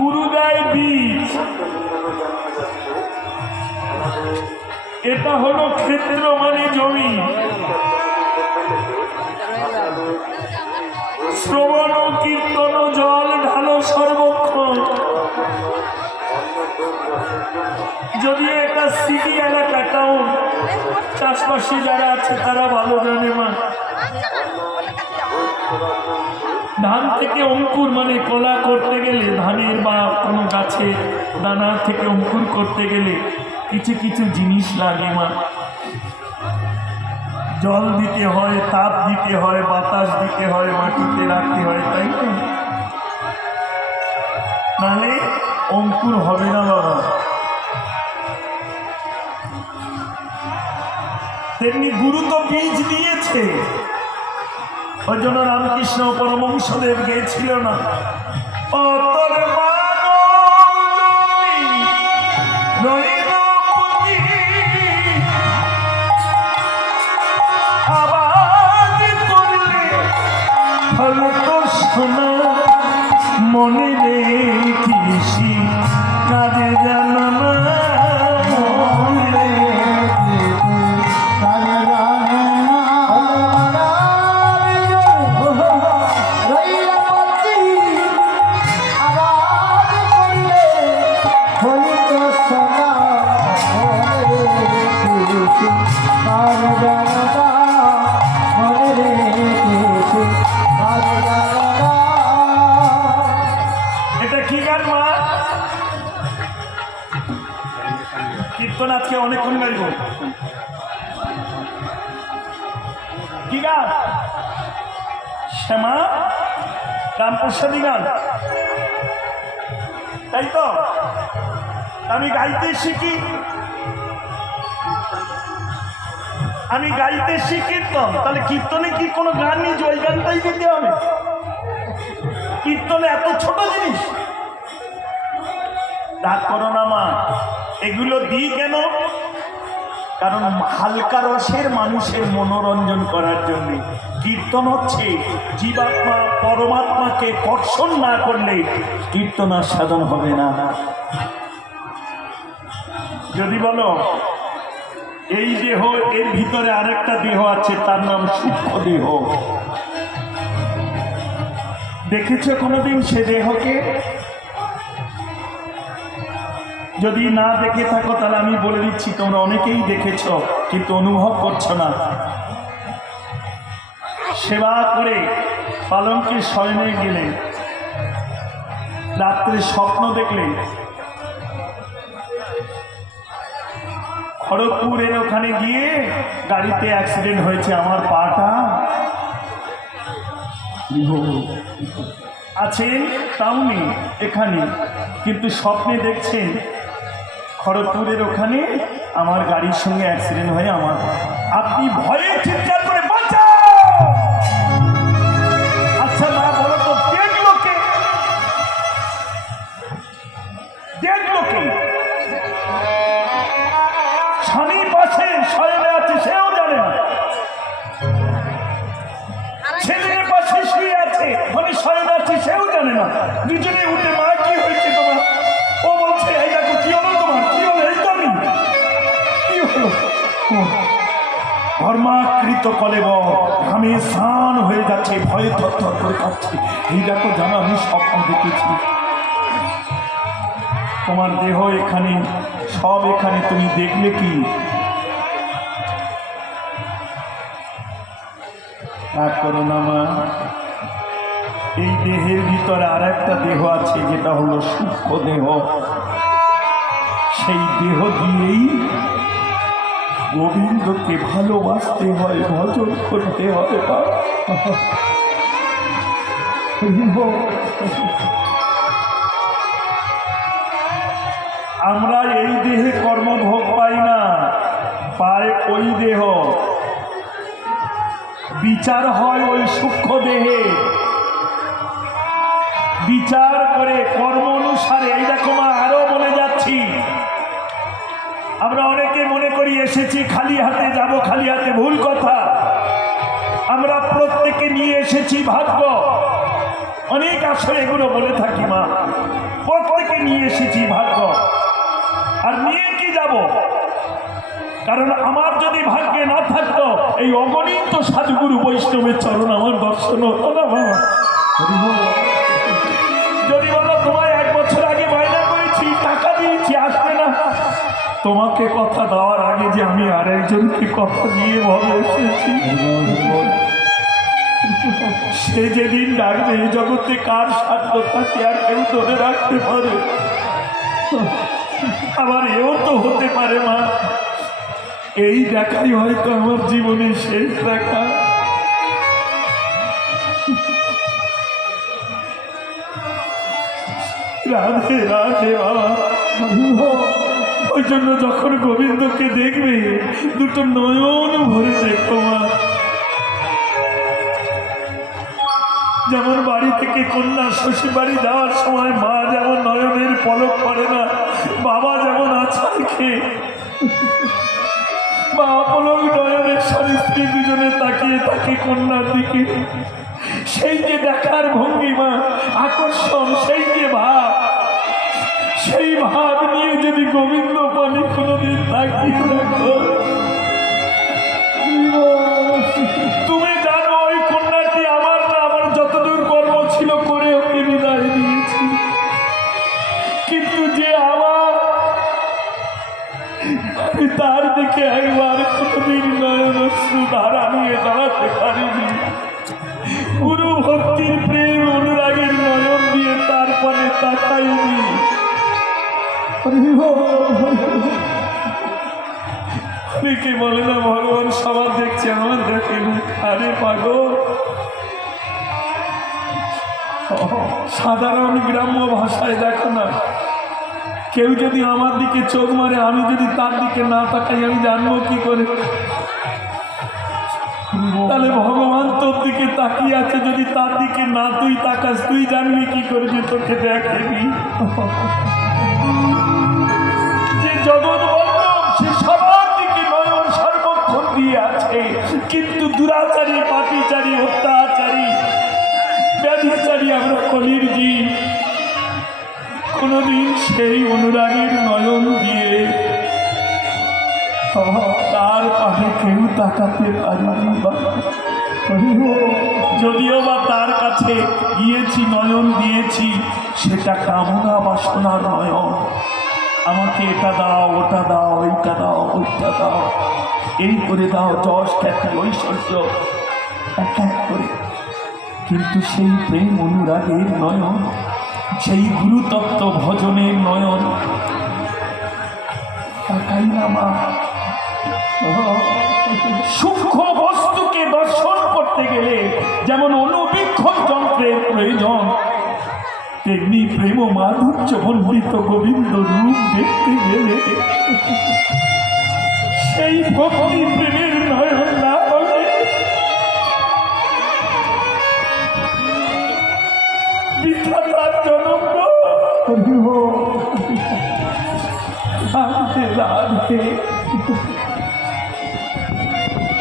গুরুদায় বীজ। এটা হলো ক্ষেত্র মানে জমি। শ্রবণ কীর্তন জল ঢালো সর্বক্ষণ। যদি এটা সিটি এলাকা টাউন চাষবাসী যারা আছে, তারা ভালো জানে মা। ধান থেকে অঙ্কুর মানে কলা করতে গেলে, ধানের বা কোনো গাছে দানা থেকে অঙ্কুর করতে গেলে কিছু কিছু জিনিস লাগে মা। জল দিতে হয়, তাপ দিতে হয়, বাতাস দিতে হয়, মাটিতে রাখতে হয়, তাই তো নাহলে অঙ্কুর হবে না বাবা। তেমনি গুরু তো বীজ দিয়েছে। ওই জন্য রামকৃষ্ণ পরমংসদেব গেছিল না। ও কি গান শ্যামা রামপ্রসাদী গান তাই তো, আমি গাইতে শিখি। আমি গাইতে শিখি কীর্তন তাহলে কীর্তনে কি কোনো গান নেই? ওই গানটাই দিতে হবে। কীর্তনে এত ছোট জিনিস। রাগ করো না মা। এগুলো দিই কেন? কারণ হালকা রসের মানুষের মনোরঞ্জন করার জন্য কীর্তন হচ্ছে। জীবাত্মা পরমাত্মাকে কর্ষণ না করলে কীর্তন আর সাধন হবে না। যদি বলো, এই দেহ, এর ভিতরে আরেকটা দেহ আছে, তার নাম সূক্ষ্ম দেহ। দেখেছ কোনোদিন সে দেহকে? যদি না দেখে থাকো, তাহলে আমি বলে দিচ্ছি, তোমরা অনেকেই দেখেছ, কিন্তু অনুভব করছ না। সেবা করে পালনকে শয়নে গেলে, রাত্রে স্বপ্ন দেখলে, খড়গপুরের ওখানে গিয়ে গাড়িতে অ্যাক্সিডেন্ট হয়েছে, আমার পাটা। আছেন টাউনে এখানে। কিন্তু স্বপ্নে দেখছেন খড়গপুরের ওখানে আমার গাড়ির সঙ্গে অ্যাক্সিডেন্ট হয়ে আমার আপনি ভয়ে চিৎকার করে আচ্ছা মা, বলো তো দেখল কে দেখল কে স্বামী পাশে শয়নে আছে, সেও জানে না। ছেলের পাশে শুয়ে আছে মানে শয়ন আছে, সেও জানে না। দুজনে উঠে, মা, কি হয়েছে? ধর্মাকৃত কলে ঘামে স্নান হয়ে যাচ্ছে, ভয়ে থর করে কাঁপছে এই দেখো জানো, আমি স্বপ্ন দেখেছি। তোমার দেহ এখানে, সব এখানে তুমি দেখলে কি? এই দেহের ভিতরে আর একটা দেহ আছে, যেটা হলো সূক্ষ্ম দেহ। সেই দেহ দিয়েই গোবিন্দকে ভালোবাসতে হয়, ভজন করতে হয় আমরা এই দেহে কর্মভোগ পাই না, পায় ওই দেহ। বিচার হয় ওই সূক্ষ্ম দেহে। বিচার করে কর্ম অনুসারে, এই দেখো মা, আরও বলে যাচ্ছি। করি এসেছি খালি হাতে যাব, খালি হাতে ভুল কথা। আমরা প্রত্যেকে নিয়ে এসেছি ভাগ্য। অনেক আসলে এগুলো বলে থাকি মা। প্রত্যেকে নিয়ে এসেছি ভাগ্য। আর নিয়ে কি যাব? কারণ আমার যদি ভাগ্যে না থাকতো, এই অগণিত সাধুগুরু বৈষ্ণবের চরণ আমার দর্শন হতো না বাবা তোমাকে কথা দেওয়ার আগে যে আমি আর একজনকে কথা দিয়ে ভাবে এসেছি। সে যেদিন ডাকবে, এই জগতে কার সাধ্য তাকে আর কেউ ধরে রাখতে পারে? আবার এও তো হতে পারে, মা। এই দেখাই হয়তো আমার জীবনের শেষ দেখা। রাধে রাধে বাবা ওই জন্য যখন গোবিন্দকে দেখবে, দুটো নয়ন ভরে দেখো মা যেমন বাড়ি থেকে কন্যা শ্বশুর বাড়ি যাওয়ার সময় মা যেমন নয়নের পলক করে না, বাবা যেমন আছাড় খেয়ে। মা পলক নয়নের স্বামী স্ত্রী দুজনে তাকিয়ে তাকে কন্যার দিকে। সেই যে দেখার বলে না ভগবান সবার দেখছে আমার দেখেন আরে সাধারণ গ্রাম্য ভাষায় দেখো না। কেউ যদি আমার দিকে চোখ মারে, আমি যদি তার দিকে না তাকাই, আমি জানব কি করে? তাহলে ভগবান তোর দিকে তাকিয়ে আছে, যদি তার দিকে না তুই তাকাস, তুই জানবি কি করে যে তোকে দেখেনি যে জগৎ সে সবার দিকে নয়ন সর্বক্ষণ দিয়ে আছে, কিন্তু দুরাচারী, পাপিচারী, অত্যাচারী ব্যাধিচারী আমরা কলির জীব। কোনোদিন সেই অনুরাগের নয়ন দিয়ে তার কেউ তাকাতে পারিনি বা যদিও বা তার কাছে গিয়েছি, নয়ন দিয়েছি, সেটা কামনা বাসনার নয়ন। আমাকে এটা দাও, ওটা দাও, এইটা দাও, ওইটা দাও। এই করে দাও, যশ, খ্যাতি, ঐশ্বর্য, এক এক করে। কিন্তু সেই প্রেম অনুরাগের নয়ন, সেই গুরুতত্ত্ব ভজনের নয়ন, তাকাই না মা। সূক্ষ্ম বস্তুকে দর্শন করতে গেলে যেমন অনুবীক্ষণ যন্ত্রের প্রয়োজন, তেমনি প্রেম মাধুর্য মণ্ডিত গোবিন্দ রূপ দেখতে গেলে সেই ভক্তি প্রেমের